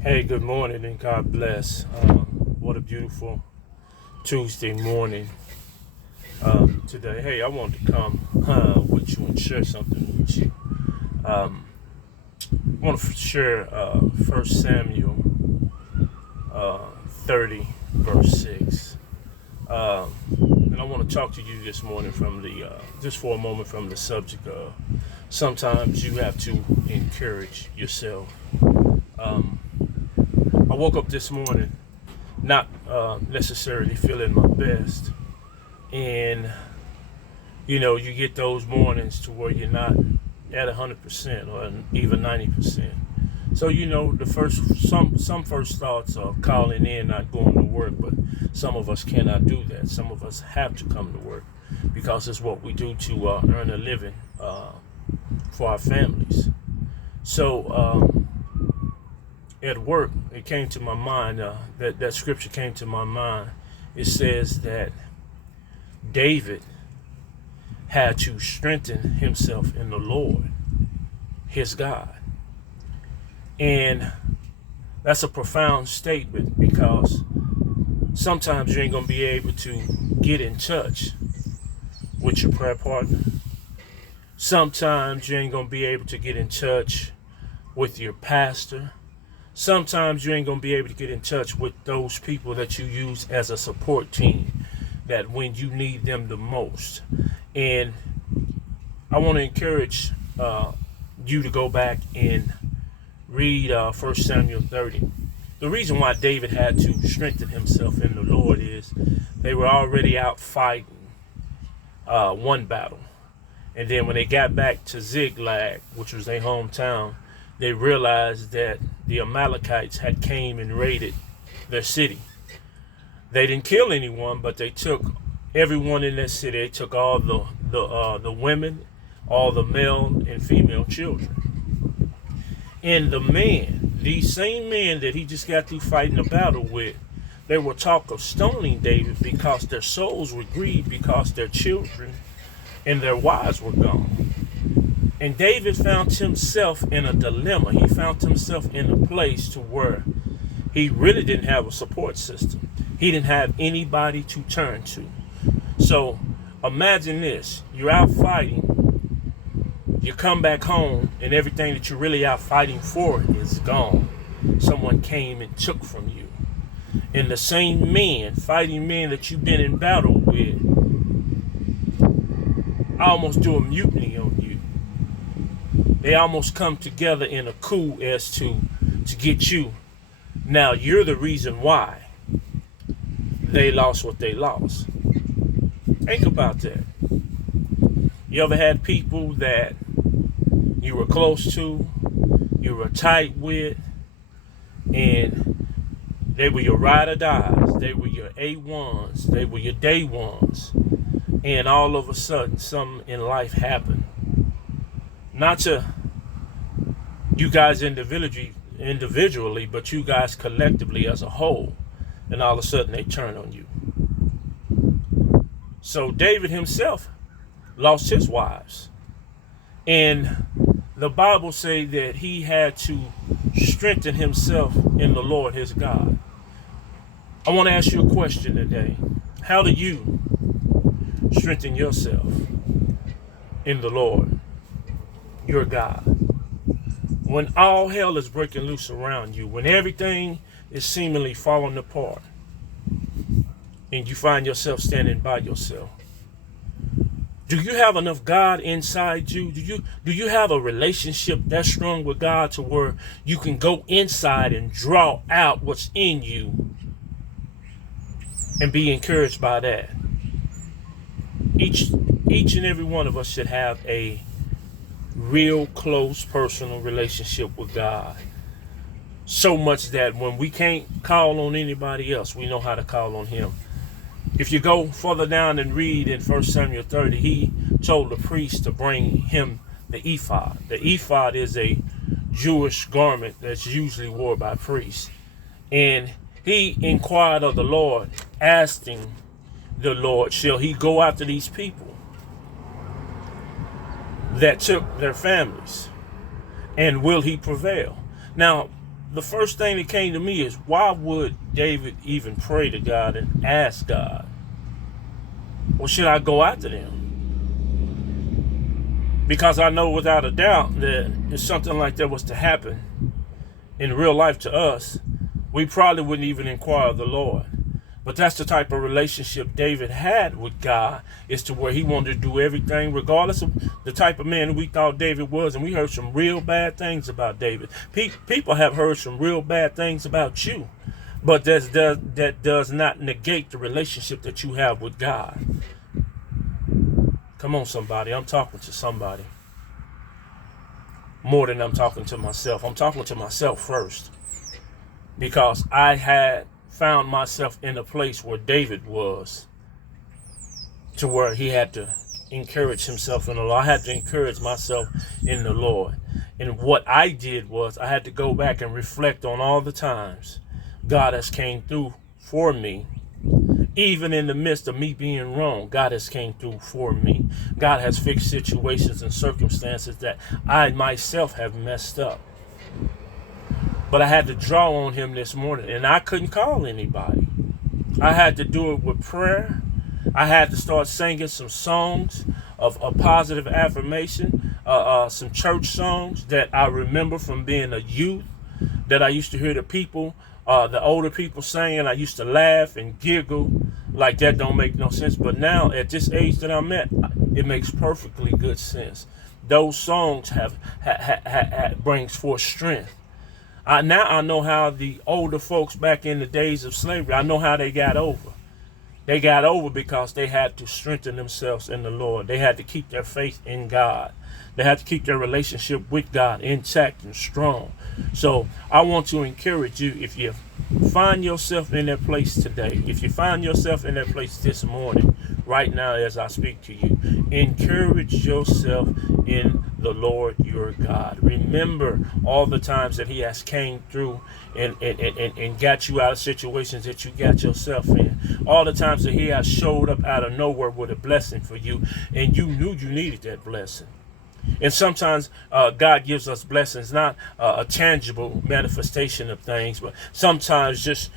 Hey, good morning and God bless. What a beautiful Tuesday morning today. Hey, I want to come with you and share something with you. Um, I want to share 1 Samuel 30, verse 6. And I want to talk to you this morning from just for a moment from the subject of sometimes you have to encourage yourself. Um, I woke up this morning not necessarily feeling my best. And, you get those mornings to where you're not at 100% or even 90%. So, the some first thoughts are calling in, not going to work, but some of us cannot do that. Some of us have to come to work because it's what we do to earn a living for our families. So, at work, it came to my mind, that scripture came to my mind. It says that David had to strengthen himself in the Lord, his God. And that's a profound statement because sometimes you ain't going to be able to get in touch with your prayer partner. Sometimes you ain't going to be able to get in touch with your pastor. Sometimes you ain't going to be able to get in touch with those people that you use as a support team, that when you need them the most. And I want to encourage you to go back and read 1 Samuel 30. The reason why David had to strengthen himself in the Lord is they were already out fighting one battle. And then when they got back to Ziklag, which was their hometown, they realized that the Amalekites had came and raided their city. They didn't kill anyone, but they took everyone in that city. They took all the women, all the male and female children. And the men, these same men that he just got through fighting a battle with, they were talk of stoning David because their souls were grieved because their children and their wives were gone. And David found himself in a dilemma. He found himself in a place to where he really didn't have a support system. He didn't have anybody to turn to. So imagine this. You're out fighting. You come back home and everything that you're really out fighting for is gone. Someone came and took from you. And the same men, fighting men that you've been in battle with, almost do a mutiny on you. They almost come together in a coup as to get you. Now you're the reason why they lost what they lost. Think about that. You ever had people that you were close to, you were tight with, and they were your ride or dies, they were your A1s, they were your day ones, and all of a sudden something in life happened. Not to you guys individually, but you guys collectively as a whole, and all of a sudden they turn on you. So David himself lost his wives. And the Bible says that he had to strengthen himself in the Lord his God. I want to ask you a question today. How do you strengthen yourself in the Lord, your God? When all hell is breaking loose around you, when everything is seemingly falling apart, and you find yourself standing by yourself, do you have enough God inside you? Do you have a relationship that strong with God to where you can go inside and draw out what's in you and be encouraged by that? Each and every one of us should have a real close personal relationship with God. So much that when we can't call on anybody else, we know how to call on him. If you go further down and read in 1 Samuel 30, he told the priest to bring him the ephod. The ephod is a Jewish garment that's usually worn by priests. And he inquired of the Lord, asking the Lord, shall he go after these people that took their families? And will he prevail? Now, the first thing that came to me is, why would David even pray to God and ask God? Or should I go after them? Because I know without a doubt that if something like that was to happen in real life to us, we probably wouldn't even inquire of the Lord. But that's the type of relationship David had with God, is to where he wanted to do everything, regardless of the type of man we thought David was. And we heard some real bad things about David. People have heard some real bad things about you. But that does not negate the relationship that you have with God. Come on, somebody. I'm talking to somebody. More than I'm talking to myself. I'm talking to myself first. Because I had found myself in a place where David was, to where he had to encourage himself in the Lord. I had to encourage myself in the Lord. And what I did was I had to go back and reflect on all the times God has came through for me. Even in the midst of me being wrong, God has came through for me. God has fixed situations and circumstances that I myself have messed up. But I had to draw on him this morning, and I couldn't call anybody. I had to do it with prayer. I had to start singing some songs of a positive affirmation, some church songs that I remember from being a youth, that I used to hear the older people singing. I used to laugh and giggle like that don't make no sense. But now at this age that I'm at, it makes perfectly good sense. Those songs brings forth strength. Now I know how the older folks back in the days of slavery, I know how they got over. They got over because they had to strengthen themselves in the Lord. They had to keep their faith in God. They had to keep their relationship with God intact and strong. So I want to encourage you, if you find yourself in that place today, if you find yourself in that place this morning, right now as I speak to you, encourage yourself in the Lord your God. Remember all the times that he has came through and got you out of situations that you got yourself in. All the times that he has showed up out of nowhere with a blessing for you, and you knew you needed that blessing. And sometimes God gives us blessings, not a tangible manifestation of things, but sometimes just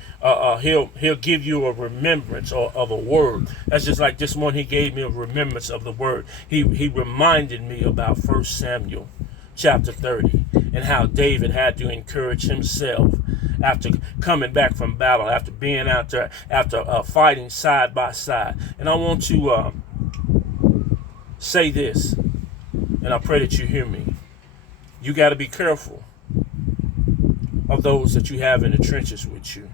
he'll give you a remembrance of a word. That's just like this morning, he gave me a remembrance of the word. He reminded me about 1 Samuel chapter 30 and how David had to encourage himself after coming back from battle, after being out there, after fighting side by side. And I want to say this, and I pray that you hear me. You got to be careful of those that you have in the trenches with you.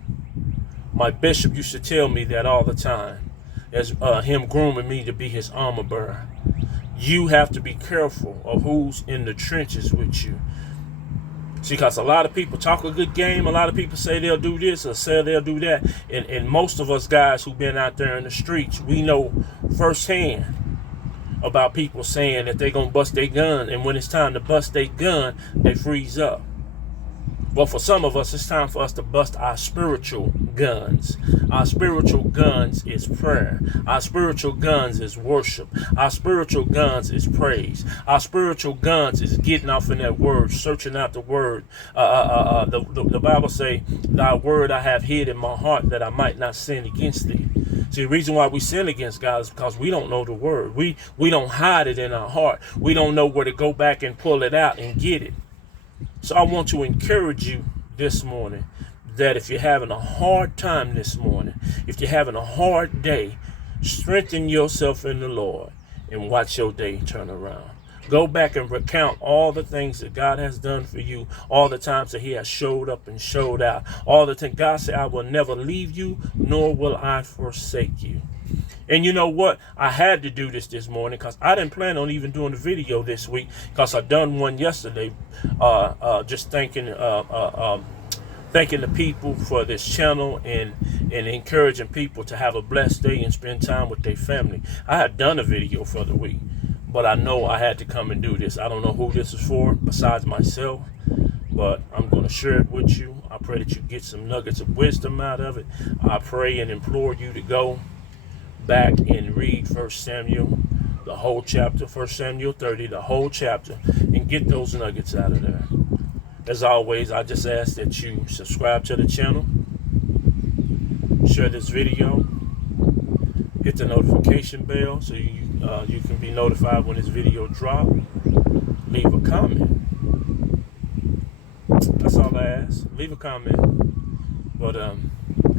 My bishop used to tell me that all the time, as him grooming me to be his armor bearer. You have to be careful of who's in the trenches with you. See, because a lot of people talk a good game. A lot of people say they'll do this or say they'll do that. And most of us guys who've been out there in the streets, we know firsthand about people saying that they're going to bust their gun, and when it's time to bust their gun, they freeze up. Well, for some of us, it's time for us to bust our spiritual guns. Our spiritual guns is prayer. Our spiritual guns is worship. Our spiritual guns is praise. Our spiritual guns is getting off in that word, searching out the word. The Bible say, thy word I have hid in my heart that I might not sin against thee. See, the reason why we sin against God is because we don't know the word. We don't hide it in our heart. We don't know where to go back and pull it out and get it. So I want to encourage you this morning that if you're having a hard time this morning, if you're having a hard day, strengthen yourself in the Lord and watch your day turn around. Go back and recount all the things that God has done for you, all the times that he has showed up and showed out, all the things. God said, I will never leave you, nor will I forsake you. And you know what? I had to do this morning because I didn't plan on even doing the video this week because I done one yesterday, just thanking the people for this channel and encouraging people to have a blessed day and spend time with their family. I had done a video for the week, but I know I had to come and do this. I don't know who this is for besides myself, but I'm going to share it with you. I pray that you get some nuggets of wisdom out of it. I pray and implore you to go back and read 1 Samuel, the whole chapter, 1 Samuel 30, the whole chapter, and get those nuggets out of there. As always, I just ask that you subscribe to the channel, share this video, hit the notification bell so you can be notified when this video drop. Leave a comment. That's all I ask. Leave a comment. But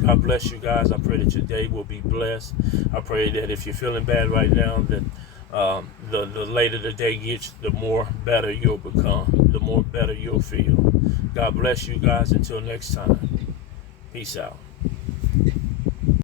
God bless you guys. I pray that your day will be blessed. I pray that if you're feeling bad right now, that the later the day gets, the more better you'll become, the more better you'll feel. God bless you guys. Until next time. Peace out.